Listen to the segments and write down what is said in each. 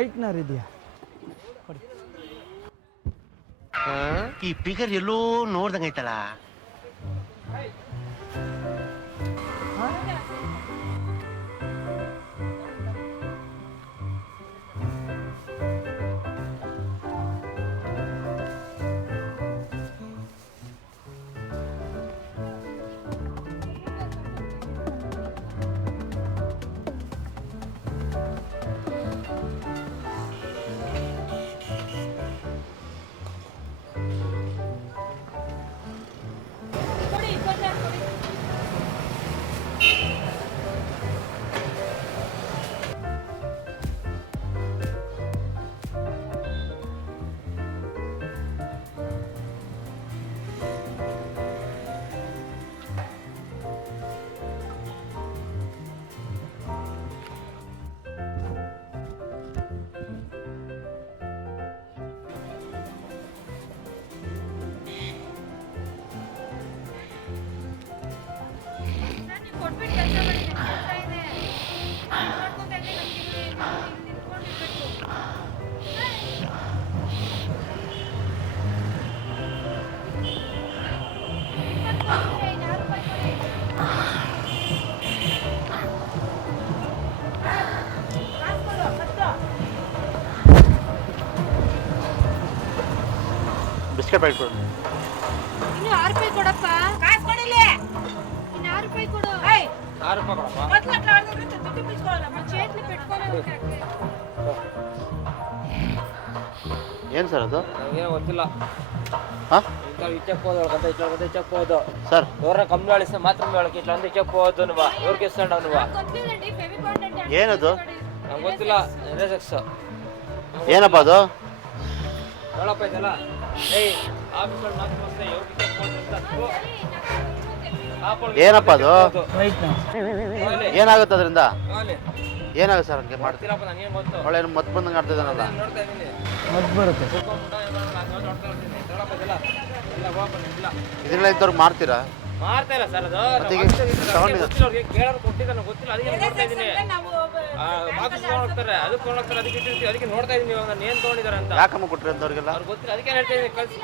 Whitener ಇದೆಯಾ? ಕೊಡಿ. ಈ ಫಿಗರ್ ಎಲ್ಲೋ ನೋಡ್ದಂಗೈತಲ್ಲ. ಬಿಸ್ಕೆಟ್ ಪ್ಯಾಕೆಟ್ ಕೊಡು. ಇನ್ನು 6 ರೂಪಾಯಿ ಕೊಡಪ್ಪ. ಕಾಸು ಕೊಡಿಲಿ. ಇನ್ನು 6 ರೂಪಾಯಿ ಕೊಡು. 6 ರೂಪಾಯಿ ಕೊಡಪ್ಪ. ಮತ್ತೆ ಅಟ್ಲಾಡ್ದ್ರೆ ದುಡ್ಡು ಬಿಸ್ಕೊಳ್ಳಲ್ಲ. ಚೇಟ್ಲಿ ಪೆಟ್ಕೊಳ್ಳಲ್ಲ. ಏನು ಸರ್ ಅದು? ನನಗೇನು ಗೊತ್ತಿಲ್ಲ. ಹಾಂ ಇಚ್ಚಕ್ಕೋದು ಇಟ್ಲಂತ ಇಚ್ಚಕ್ಕೋದು ಸರ್ ఎవరైనా కంపెనీ వాళ్ళు ఇస్తే మాత్రమే వాళ్ళకి ఇట్లా అంతా ఇచ్చకపోవద్దు నువ్వు ఎవరికి ఇస్తాడు నువ్వు ಗೊತ್ತಿಲ್ಲಂడి ಫೆವಿಕಾಲ್ ಅಂತ. ಏನದು? ನಂಗೆ ಗೊತ್ತಿಲ್ಲ. ರೆಸೆಕ್ಸ್ ಏನಪ್ಪ ಅದು? ಹೇಳಪ್ಪ ಇದೆಲ್ಲ. ಏಯ್ ಆಫೀಸಲ್ಲಿ ಮಾತ್ರ ವಸ್ತೆ ఎవరికి ఇచ్చకపోవద్దు ಅಂತ. ಏನಪ್ಪ ಅದು? ವೈಟ್ನರ್. ಏನಾಗುತ್ತೆ ಅದರಿಂದ? ಕಾಲಿ ಏನಾಗುತ್ತೆ ಸರ್ ಹಂಗೆ ಮಾಡ್ತೀರಾ? ಗೊತ್ತಿಲ್ಲಪ್ಪ ನನಗೇನು ಗೊತ್ತು. ಒಳ್ಳೆ ಮತ್ತೆ ಬಂದಂಗೆ ಆಡ್ತಿದ್ದಾನಲ್ಲ. ನೋಡ್ತಾ ಇದ್ದೀನಿ. ಮದ್ದು ಬರುತ್ತೆ. ತಿಳ್ಕೊಂಡ್ಬಿಟ್ಟ ಏನೋ ನಾನು ನೋಡ್ತಾ ಇರ್ತೀನಿ. ಹೇಳಪ್ಪ ಇದೆಲ್ಲ. ಇಲ್ಲ ಓಪನ್ ಇಲ್ಲ. ಇದನ್ನೆಲ್ಲ ಇಂಥವ್ರಿಗೆ ಮಾಡ್ತೀರಾ? ಮಾಡ್ತಾ ಇಲ್ಲ ಸರ್ ಅದು. ಮತ್ತೀಗ ಗೊತ್ತಿಲ್ಲ ತಗೊಂಡಿದ್ದ ಅವ್ರಿಗೆ ಕೇಳೋರು ಕೊಟ್ಟಿದ್ದ ನನಗೆ ಗೊತ್ತಿಲ್ಲ. ಅದಕ್ಕೆ ನೋಡ್ತಾ ಇದ್ದೀನಿ. ನಾವು ಆಫೀಸ್ ಹೋಗ್ತಾರೆ ಅದಕ್ಕೆ ತೊಗೊಂಡೋಗ್ತಾರೆ ಅದಕ್ಕೆ ಇಟ್ಟಿರ್ತೀವಿ ಅದಕ್ಕೆ ನೋಡ್ತಾ ಇದ್ದೀನಿ ಇವಾಗ ನಾನು ಏನು ತೊಗೊಂಡಿದ್ದಾರೆ ಅಂತ. ಯಾಕಮ್ಮ ಕೊಟ್ರಿ ಅಂತವ್ರಿಗೆಲ್ಲ? ಅವ್ರಿಗೆ ಗೊತ್ತಿಲ್ಲ ಅದಕ್ಕೆ ಹೇಳ್ತಾ ಇದ್ದೀನಿ. ಕಳ್ಸಿ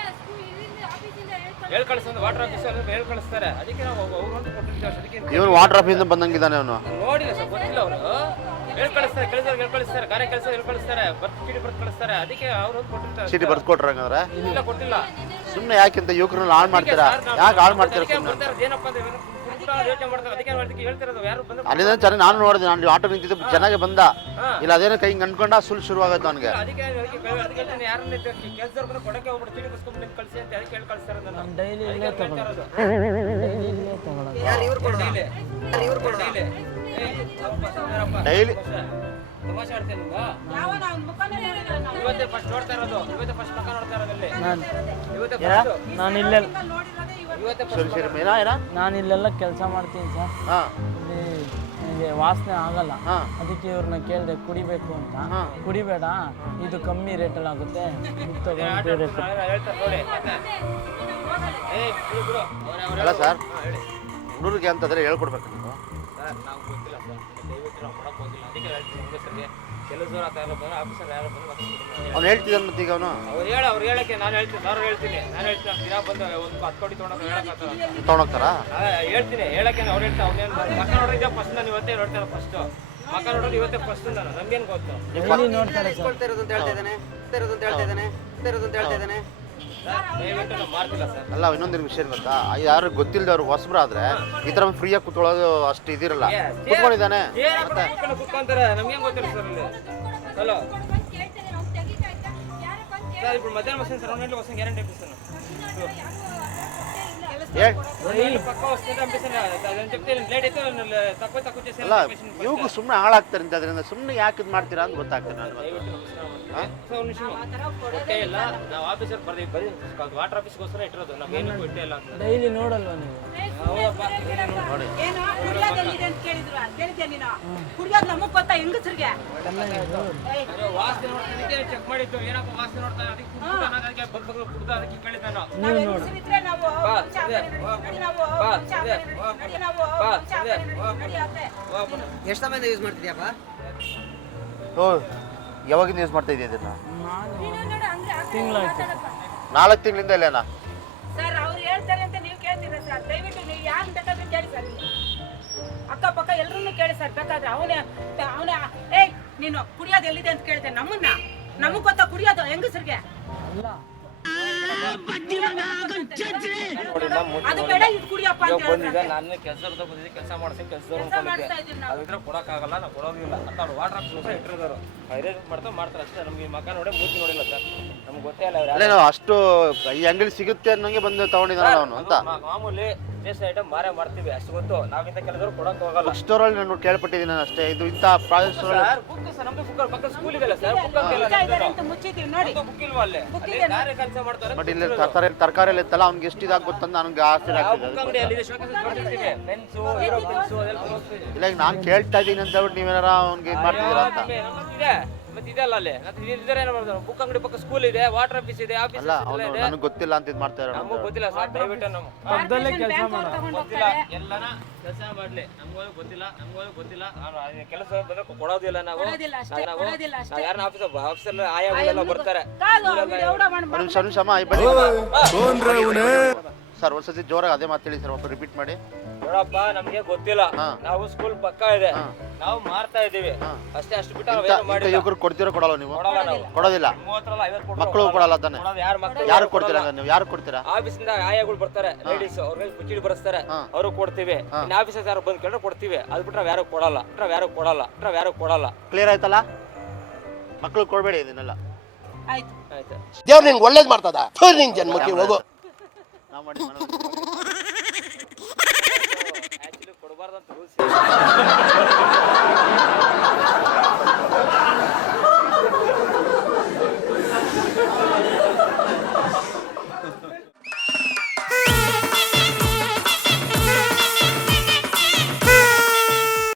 ಹೇಳಿ ಕಳಿಸ್ತಂದು ವಾಟರ್ ಆಫೀಸಲ್ಲಿ ಹೇಳಿ ಕಳಿಸ್ತಾರೆ. ಅದಕ್ಕೆ ನಾವು ಅವ್ರು ಅಂತ ಕೊಟ್ಟಿರ್ತೀವಿ. ಅದಕ್ಕೆ ಇವನು ವಾಟರ್ ಆಫೀಸಿಂದ ಬಂದಂಗಿದ್ದಾನೆ ಅವನು. ನೋಡಿಲ್ಲ ಸರ್ ಗೊತ್ತಿಲ್ಲ ಅವರು ಹೇಳಿ ಕಳಿಸ್ತಾರೆ. ಕೆಲಸದವ್ರಿಗೆ ಹೇಳಿ ಕಳಿಸ್ತಾರೆ. ಕಾರ್ಯ ಕೆಲಸ ಹೇಳಿ ಕಳಿಸ್ತಾರೆ. ಚೀಟಿ ಬರ್ದು ಕಳಿಸ್ತಾರೆ. ಅದಕ್ಕೆ ಅವ್ರು ಅಂತ ಕೊಟ್ಟಿರ್ತಾರೆ. ಚೀಟಿ ಬರ್ದು ಕೊಟ್ರ ಹಂಗಂದ್ರೆ? ಇಲ್ಲ ಕೊಟ್ಟಿಲ್ಲ. ಸುಮ್ಮನೆ ಯಾಕಿಂತ ಯುವಕರನ್ನ ಹಾಳು ಮಾಡ್ತೀರಾ? ಯಾಕೆ ಹಾಳು ಮಾಡ್ತೀರಾ ಸುಮ್ಮನೆ? ಏನಪ್ಪ ಅಂದ್ರೆ ಯೋಚನೆ ಮಾಡ್ತಾರೆ. ಅದಕ್ಕೆ ಅದಕ್ಕೆ ಹೇಳ್ತಿರೋದು ಯಾರು ಬಂದ್ರೆ ಅಲ್ಲಿಂದ ಚೆನ್ನಾಗಿ ನಾನು ನೋಡಿದೆ. ನಾನು ಆಟೋ ನಿಂತಿದ್ದು ಚೆನ್ನಾಗಿ ಬಂದ. ಇಲ್ಲ ಅದೇನೋ ಕೈ ಅಂದ್ಕೊಂಡ ಸುಲ್ ಶುರುವಾಗತ್ತೆ ನನಗೆ. ಅದಕ್ಕೆ ಹೇಳ್ತೀನಿ ಯಾರನ್ನ ಕೆಲಸದವ್ರು ಬಂದು ಕೊಡಕ್ಕೆ ಹೋಗ್ಬಿಟ್ಟು ಚೀಟಿ ಬರ್ಸ್ಕೊಂಡು ಕಳಿಸಿ ಅಂತ ಅದಕ್ಕೆ ಹೇಳಿ ಕಳಿಸ್ತಾರೆ. ನಾನು ಡೈಲಿ ಇಲ್ಲೇ ತಗೊಳ್ಳೋದು. ಡೈಲಿ ತಮಾಷೆ ಆಡ್ತೇನೆ ಇವತ್ತೇ ಫಸ್ಟ್ ನೋಡ್ತಾ ಇರೋದು. ಇವತ್ತೇ ಫಸ್ಟ್ ಪಕ್ಕ ನೋಡ್ತಾ ಇರೋದಲ್ಲಿ. ಇವತ್ತೇ ಫಸ್ಟ್ ನಾನು ಇಲ್ಲೆಲ್ಲ ಇವತ್ತೇ ಸರಿ ಫಸ್ಟ್ ಸರಿ ಏನ ನಾನು ಇಲ್ಲೆಲ್ಲ ಕೆಲಸ ಮಾಡ್ತೀನಿ ಸರ್. ಹಾಂ ಇಲ್ಲಿ ನನಗೆ ವಾಸನೆ ಆಗಲ್ಲ. ಹಾಂ ಅದಕ್ಕೆ ಇವ್ರನ್ನ ಕೇಳಿದೆ ಕುಡಿಬೇಕು ಅಂತ. ಕುಡಿಬೇಡ, ಇದು ಕಮ್ಮಿ ರೇಟಲ್ಲಿ ಆಗುತ್ತೆ, ಇದು ತಗೊಂಡು ರೇಟ್. ಹೇಳ್ತಾರೆ ನೋಡಿ. ಏಯ್ ಬಿಡು ಅಲ್ಲ ಸರ್, ಹೇಳಿ ಹುಡುಗರಿಗೆ ಅಂತಂದರೆ ಹೇಳ್ಕೊಡ್ಬೇಕು ನೀವು. ಸರ್ ನಾವು ಗೊತ್ತಿಲ್ಲ ಸರ್. ದಯವಿಟ್ಟು ನಾವು ಮಾಡಕ್ಕೆ ಹೋಗಿಲ್ಲ. ಅದಕ್ಕೆ ಹೇಳ್ತೀನಿ ನಿಮಗೆ ಸರಿಗೆ ಕೆಲಸದವ್ರು ಆ ಥರ ಎಲ್ಲ ಬಂದರೆ ಆಫೀಸಲ್ಲಿ ಯಾರು ಬಂದು ಮತ್ತೆ ಅವ್ನು ಹೇಳ್ತಿದ್ದಾನೆ ಮತ್ತೆ ಈಗ ಅವನು ಅವ್ರು ಹೇಳಕ್ಕೆ ನಾನು ಹೇಳ್ತೀನಿ. ನಾನು ಹೇಳ್ತೀನಿ ದಿನ ಬಂದು ಒಂದು 10 ಕೋಟಿ ತೊಗೊಂಡು ಹೇಳಕ್ಕೆ ತೊಗೊಂಡೋಗ್ತಾರಾ? ಹೇಳ್ತೀನಿ ಹೇಳಕ್ಕೆ ಅವ್ರು ಹೇಳ್ತಾರೆ. ಅವ್ನೇನು ಮಕ್ಕ ನೋಡಿದ್ದೆ ಫಸ್ಟ್ ನಾನು ಇವತ್ತೇ ನೋಡ್ತಾರೆ. ಫಸ್ಟ್ ಮಕ್ಕ ನೋಡೋದು ಇವತ್ತೇ ಫಸ್ಟ್ ನಾನು ನಮ್ಗೇನು ಗೊತ್ತು. ಡೈಲಿ ನೋಡ್ತಾರೆ ಸರ್. ದಯವಿಟ್ಟು ನಾವು ಮಾಡ್ತಿಲ್ಲ ಸರ್. ಅಲ್ಲ ಇನ್ನೊಂದಿನ ವಿಷಯ ಗೊತ್ತಾ, ಯಾರು ಗೊತ್ತಿಲ್ಲದವ್ರು ಹೊಸಬ್ರಾದ್ರೆ ಈ ಥರ ಫ್ರೀಯಾಗಿ ಕುತ್ಕೊಳ್ಳೋದು ಅಷ್ಟು ಇದಿರಲ್ಲ. ಕುತ್ಕೊಂಡಿದ್ದಾನೆ ಕುತ್ಕೊಂತಾರೆ. ನಮ್ಗೇನು ಗೊತ್ತಿಲ್ಲ ಸರ್ ಇಲ್ಲಿ. ಹಲೋ ಸರ್, ఇప్పుడు మధ్యాహ్నం వస్తుంది సార్. 2 గంటలకు వస్తుంది. గ్యారెంటీ ఇప్పిస్తాను. పక్క వస్తుంది పంపిస్తాను. అని చెప్తే లేట్ అయితే తక్కువ చేసి ಅಲ್ಲ ಇವಾಗ ಸುಮ್ಮನೆ ಹಾಳಾಗ್ತಾರೆ ಅಂತ. ಅದರಿಂದ ಸುಮ್ಮನೆ ಯಾಕೆ ಇದು ಮಾಡ್ತೀರಾ ಅಂತ ಗೊತ್ತಾಗ್ತದೆ ನಾನು. ಕೊಟ್ಟೇ ಇಲ್ಲ. ನಾವು ಆಫೀಸರ್ ಬರೀ ವಾಟರ್ ಆಫೀಸ್ಗೋಸ್ಕರ ಇಟ್ಟಿರೋದು. ನಮ್ಗೇನು ಕೊಟ್ಟೇ ಇಲ್ಲ ಅಂತ. ಡೈಲಿ ನೋಡಲ್ವಾ ನೀವು? ಹೌದಪ್ಪ ನೋಡಿ ವಾಸನೆ ನೋಡ್ತಾ ಚೆಕ್ ಮಾಡಿದ್ದು. ಏನಪ್ಪ ವಾಸನೆ ನೋಡ್ತಾ ಅದಕ್ಕೆ ಕುಡ್ದು ಅದಕ್ಕೆ ಕೇಳಿದ್ದೆ ನಾನು. ಎಷ್ಟು ಸಮಯದಿಂದ ಯೂಸ್ ಮಾಡ್ತಿದ್ಯಪ್ಪ? ಓ ಯಾವಾಗಿಂದ ಯೂಸ್ ಮಾಡ್ತಾ ಇದೀಯ ಇದನ್ನ? ತಿಂಗಳಾಯ್ತು. 4 ತಿಂಗಳಿಂದ ಇಲ್ಲೇನಾ? ಸರ್ ಅವ್ರು ಹೇಳ್ತಾರೆ ಅಂತ ನೀವು ಕೇಳ್ತೀರಾ ಸರ್? ದಯವಿಟ್ಟು ನೀವು ಯಾರು ಬೇಕಾದ್ರೂ ಕೇಳಿ ಸರ್. ಅಕ್ಕಪಕ್ಕ ಎಲ್ಲರನ್ನೂ ಕೇಳಿ ಸರ್. ಬೇಕಾದ್ರೆ ಅವನೇ ಏಯ್ ನೀನು ಕುಡಿಯೋದು ಎಲ್ಲಿದೆ ಅಂತ ಕೇಳಿದೆ ನಮಗ್ ಗೊತ್ತಾ ಕುಡಿಯೋದು ಹೆಂಗಸರಿಗೆ? ಅಲ್ಲ ಅದು ಬೇಡ ಇದು ಕುಡಿಯಪ್ಪ ಅಂತ ಬಂದಿದ್ದೆ ನಾನು ಕೆಲಸದ ಬಂದಿದ್ದೆ, ಕೆಲಸ ಮಾಡ್ತೀನಿ, ಕೆಲಸದವ್ರು ಮಾಡ್ತಾ ಇದೀವಿ ನಾವು. ಅದಿದ್ರೆ ಕೊಡೋಕ್ಕಾಗಲ್ಲ, ನಾವು ಕೊಡೋದಿಲ್ಲ ಅಂತ ಅವ್ರು ವಾಟರ್ ಹಾಕ್ಸೋಸ ಇಟ್ಟಿರೋರು ಅರೇಂಜ್ ಮಾಡ್ತಾರೆ ಅಷ್ಟೇ. ನಮಗೆ ಮಕ್ಕ ನೋಡಿ ಮೂತಿ ನೋಡಿಲ್ಲ ಸರ್, ನಮ್ಗೆ ಗೊತ್ತೇ ಇಲ್ಲ ಅವ್ರು ಅಲ್ಲೇ ನಾವು ಅಷ್ಟು ಈ ಅಂಗಡಿ ಸಿಗುತ್ತೆ ಅನ್ನೋಂಗೆ ಬಂದು ತಗೊಂಡಿದ್ದಾನ ಅವನು ಅಂತ. ಮಾಮೂಲಿ ಟೇಸ್ಟ್ ಐಟಮ್ ಮಾರೇ ಮಾಡ್ತೀವಿ ಅಷ್ಟು ಗೊತ್ತು. ನಾವಿಂತ ಕೆಲಸದವ್ರು ಕೊಡೋಕೆ ಹೋಗಲ್ಲ. ಬುಕ್ ಸ್ಟೋರಲ್ಲಿ ನಾನು ಕೇಳ್ಪಟ್ಟಿದ್ದೀನಿ ನಾನು ಅಷ್ಟೇ. ಇದು ಇಂಥ ಪ್ರಾಜೆಕ್ಟ್ ಸ್ಟೋರಲ್ಲಿ ಸರ್ ಬುಕ್ ಸರ್ ನಮ್ದು ಬುಕ್ ಪಕ್ಕ ಸ್ಕೂಲ್ ಇದೆಲ್ಲ ಸರ್, ಬುಕ್ ಅಂತ ಮುಚ್ಚಿದೀವಿ ನೋಡಿ. ಬುಕ್ ಇಲ್ವಾ ಅಲ್ಲಿ ಬೇರೆ ಕೆಲಸ ಮಾಡ್ತಾರೆ. ಬಟ್ ಇಲ್ಲಿ ತರಕಾರಿ ಇತ್ತಲ್ಲ ಅವ್ನಿಗೆ ಎಷ್ಟು ಇದಾಗ ಗೊತ್ತಂತ ನನಗೆ ಆಸೆ ಆಗ್ತಿದೆ. ಬುಕ್ ಅಂಗಡಿ ಅಲ್ಲಿ ಶೋಕೇಸ್ ಮಾಡ್ತಿರ್ತೀವಿ, ಪೆನ್ಸು, ಹೀರೋ ಪೆನ್ಸು ಅದೆಲ್ಲ ತೋರಿಸ್ತೀವಿ. ಇಲ್ಲ ಈಗ ನಾನು ಕೇಳ್ತಾ ಇದ್ದೀನಿ ಅಂತ ಹೇಳ್ಬಿಟ್ಟು ನೀವೇನಾರ ಅವ್ನಿಗೆ ಇದು ಮಾಡ್ತಿದ್ದೀರಾ ಅಂತ. ಮತ್ತೆ ಇದೆ ಅಲ್ಲ ಅಲ್ಲಿ ಇದ್ದಾರೆ ಏನೋ ಮಾಡ್ತಾರೆ. ಬುಕ್ ಅಂಗಡಿ ಪಕ್ಕ ಸ್ಕೂಲ್ ಇದೆ, ವಾಟರ್ ಆಫೀಸ್ ಇದೆ, ಆಫೀಸ್ ಅಲ್ಲ ಅವನು ನನಗೆ ಗೊತ್ತಿಲ್ಲ ಅಂತ ಇದು ಮಾಡ್ತಾ ಇರೋನು. ನಮಗೂ ಗೊತ್ತಿಲ್ಲ ಸರ್, ದಯವಿಟ್ಟು ನಮ್ಮ ಪಕ್ಕದಲ್ಲೇ ಕೆಲಸ ಮಾಡೋ. ಗೊತ್ತಿಲ್ಲ, ಎಲ್ಲನ ಕೆಲಸ ಮಾಡ್ಲಿ, ನಮಗೂ ಗೊತ್ತಿಲ್ಲ. ನಾನು ಕೆಲಸ ಬಂದ್ರೆ ಕೊಡೋದಿಲ್ಲ ನಾವು. ಕೊಡೋದಿಲ್ಲ ಅಷ್ಟೇ, ನಾವು ಕೊಡೋದಿಲ್ಲ ಅಷ್ಟೇ. ಯಾರನ್ನ ಆಫೀಸಲ್ಲಿ ಆಯಾಗಳೆಲ್ಲ ಬರ್ತಾರೆ. ಕಾಲು ವಿಡಿಯೋ ಮಾಡಿ ಒಂದು ನಿಮಿಷ ಬನ್ನಿ ಸರ್. ಒಂದ್ಸತಿ ಜೋರಾಗಿ ಅದೇ ಮಾತು ಹೇಳಿ ಸರ್, ಒಬ್ಬರು ರಿಪೀಟ್ ಮಾಡಿ. ನೋಡಪ್ಪ ನಮ್ಗೆ ಗೊತ್ತಿಲ್ಲ, ನಾವು ಸ್ಕೂಲ್ ಪಕ್ಕ ಇದೆ, ನಾವು ಮಾರ್ತಾ ಇದೀವಿ ಅಷ್ಟೇ. ಅಷ್ಟು ಬಿಟ್ಟು ನಾವೇನು ಮಾಡಿಲ್ಲ. ಯುವಕರು ಕೊಡ್ತೀರೋ ಕೊಡಲ್ಲ ನೀವು? ಕೊಡಲ್ಲ ನಾವು, ಕೊಡೋದಿಲ್ಲ. 30 ಮಕ್ಕಳು ಕೊಡಲ್ಲ ತಾನೆ? ಯಾರು ಮಕ್ಕಳು ಯಾರು ಕೊಡ್ತೀರಾ ನೀವು? ಯಾರು ಕೊಡ್ತೀರಾ? ಆಫೀಸಿಂದ ಆಯಾಗಳು ಬರ್ತಾರೆ, ಲೇಡೀಸ್ ಅವ್ರಿಗೆ ಕುಚ್ಚಿಡಿ ಬರ್ಸ್ತಾರೆ, ಅವ್ರು ಕೊಡ್ತೀವಿ. ಇನ್ನು ಆಫೀಸಲ್ಲಿ ಯಾರು ಬಂದ್ ಕೇಳಿದ್ರೆ ಕೊಡ್ತೀವಿ. ಅದು ಬಿಟ್ರೆ ಯಾರು ಕೊಡಲ್ಲ. ಕ್ಲಿಯರ್ ಆಯ್ತಲ್ಲ? ಮಕ್ಕಳು ಕೊಡಬೇಡಿ ಇದನ್ನೆಲ್ಲ. ಆಯ್ತು ಆಯ್ತು. ದೇವ್ರು ನಿಂಗೆ ಒಳ್ಳೇದು ಮಾಡ್ತದ, ನಿಂಗೆ ಜನ್ಮಕ್ಕೆ ಹೋಗು. ನಾವು ಮಾಡಿ ಆಕ್ಚುಲಿ ಕೊಡಬಾರ್ದಂತ ರೂಲ್ಸ್